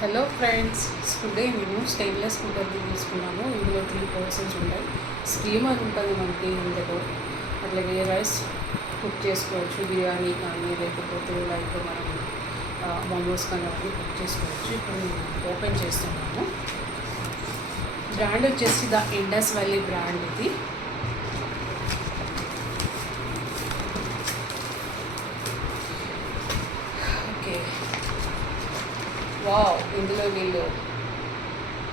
Hello friends, today నేను stainless cooker తీసుకున్నాను. ఇందులో 3 పర్సన్స్ ఉంటాయి. స్టీమర్ ఉంటుంది మనకి ఇందులో. అట్లాగే రైస్ కుక్ చేసుకోవచ్చు, బిర్యానీ కానీ లేకపోతే లైక్ మనం మోమోస్ కానీ అవన్నీ కుక్ చేసుకోవచ్చు. ఇప్పుడు నేను ఓపెన్ చేస్తున్నాను. బ్రాండ్ వచ్చేసి ద ఇండస్ వ్యాలీ బ్రాండ్ ఇది. ఓకే, వావ్, ఇందులో వీళ్ళు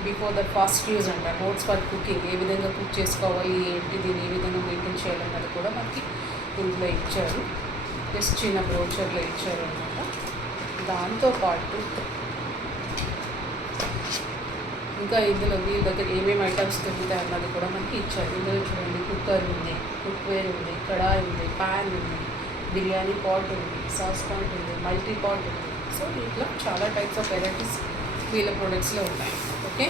బిఫోర్ ద ఫాస్ట్ యూజ్ అంట నోట్స్ ఫర్ కుకింగ్, ఏ విధంగా కుక్ చేసుకోవాలి, ఏంటి దీన్ని ఏ విధంగా మెయింటైన్ చేయాలన్నది కూడా మనకి ఇందులో ఇచ్చారు. జస్ట్ చిన్న బ్రోచర్లో ఇచ్చారు అనమాట. దాంతోపాటు ఇంకా ఇందులో వీళ్ళ దగ్గర ఏమేమి ఐటమ్స్ దొరుకుతాయి అన్నది కూడా మనకి ఇచ్చారు. ఇందులో చూడండి, కుక్కర్ ఉంది, కుక్వేర్ ఉంది, కడాయి ఉంది, ప్యాన్ ఉంది, బిర్యానీ పాట్ ఉంది, సాస్ పాట్ ఉంది, మల్టీ పాట్ ఉంది. సో ఇట్లా చాలా టైప్స్ ఆఫ్ వెరైటీస్ వీళ్ళ ప్రొడక్ట్స్లో ఉన్నాయి. ఓకే,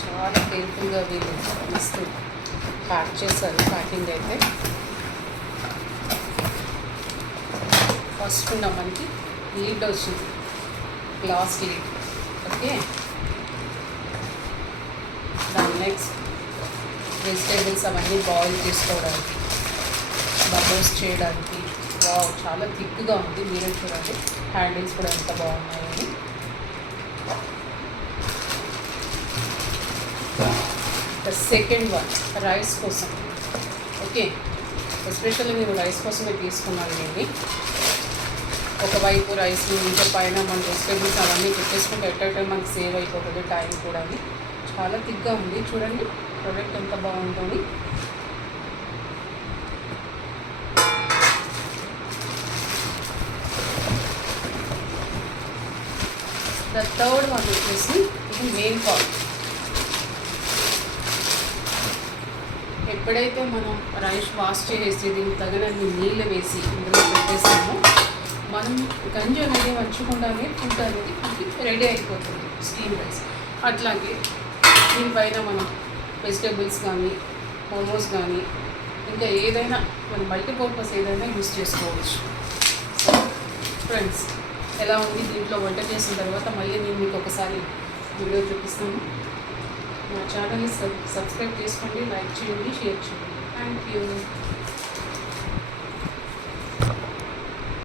చాలా కేర్ఫుల్గా వీళ్ళు ఇస్తూ ప్యాక్ చేశారు. ప్యాకింగ్ అయితే ఫస్ట్ ఉన్న మనకి లీడ్ వచ్చింది, గ్లాస్ లీడ్. ఓకే, దాని నెక్స్ట్ వెజిటేబుల్స్ అవన్నీ బాయిల్ చేసుకోవడానికి, బబోస్ చేయడానికి. వావ్, చాలా థిక్గా ఉంది. మీరే చూడండి, హ్యాండిల్స్ కూడా ఎంత బాగున్నాయని. ద సెకండ్ వన్ రైస్ కోసం. ఓకే, ఎస్పెషల్లీ నేను రైస్ కోసమే తీసుకున్నాను. నేను ఒకవైపు రైస్ ఇంకా పైన మన వెజిటేబుల్స్ అవన్నీ పెట్టేసుకుంటే ఎట్ట మనకి సేవ్ అయిపోతుంది టైం కూడా. అది చాలా థిక్గా ఉంది. చూడండి ప్రోడక్ట్ ఎంత బాగుంటుంది. ద థర్డ్ వన్ వచ్చేసి ఇది మెయిన్ పార్ట్. ఎప్పుడైతే మనం రైస్ వాష్ చేసి దీనికి తగినన్ని నీళ్ళు వేసి ఇందులో పెట్టేస్తామో మనం గంజి అనేది వంచకుండానే ఫుడ్ అనేది మనకి రెడీ అయిపోతుంది, స్టీమ్ రైస్. అట్లాగే దీనిపైన మనం వెజిటేబుల్స్ కానీ మోమోస్ కానీ ఇంకా ఏదైనా మనం మల్టీపర్పస్ ఏదైనా యూస్ చేసుకోవచ్చు. సో ఫ్రెండ్స్, ఎలా ఉంది దీంట్లో వంట చేసిన తర్వాత మళ్ళీ నేను మీకు ఒకసారి వీడియో చూపిస్తాను. నా ఛానల్ని సబ్స్క్రైబ్ చేసుకోండి, లైక్ చేయండి, షేర్ చేయండి. Thank you.